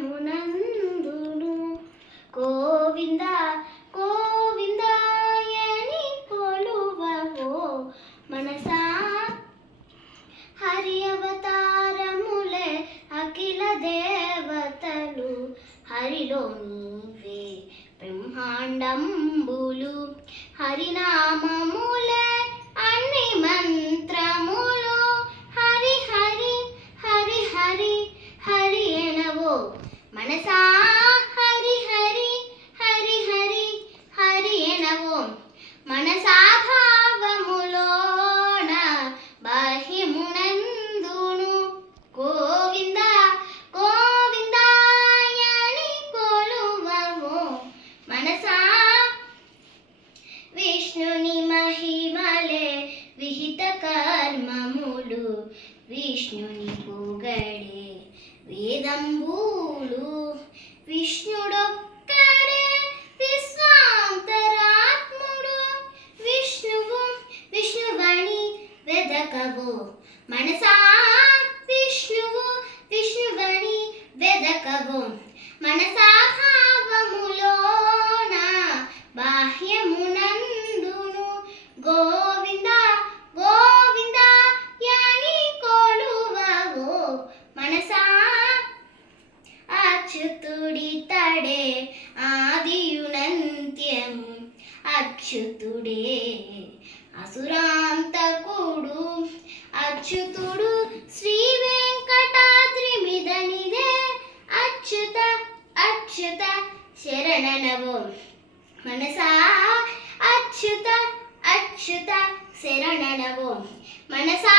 బాహ్యమునందును గోవింద గోవిందాయని కొలువవో మనసా. హరి అవతారములే అఖిల దేవతలు, హరిలో నీవే బ్రహ్మాండంబులు. హరినామములే అన్ని మంత్రములు, హరి హరి హరి హరి హరి ఎనవో మనసా. హరి హరి హరి హరి హరి ఎనవో మనసా. భావములోన బాహ్యమునందును గోవింద గోవిందాయని కొలువవో మనసా. విష్ణుని మహిమలే విహిత కర్మములు, విష్ణుని పొగడే వేదంబులు. విష్ణుడొక్కడే విశ్వాంతరాత్ముడు, విష్ణువు విష్ణువని వెదకవో మనసా. విష్ణువు విష్ణువని వెదకవో మనసా. భావములోన బాహ్యమునందును గోవింద గోవిందాయని కొలువవో మనసా. అచ్యుతుడితడే ఆదియునంత్యము, అచ్యుతుడే అసురాంతకుడు. అచ్యుతుడు శ్రీ వెంకటాద్రి మిదనిదే, అచ్యుత అచ్యుత శరణనవో మనసా. అచ్యుత అచ్యుత శరణనవో మనసా.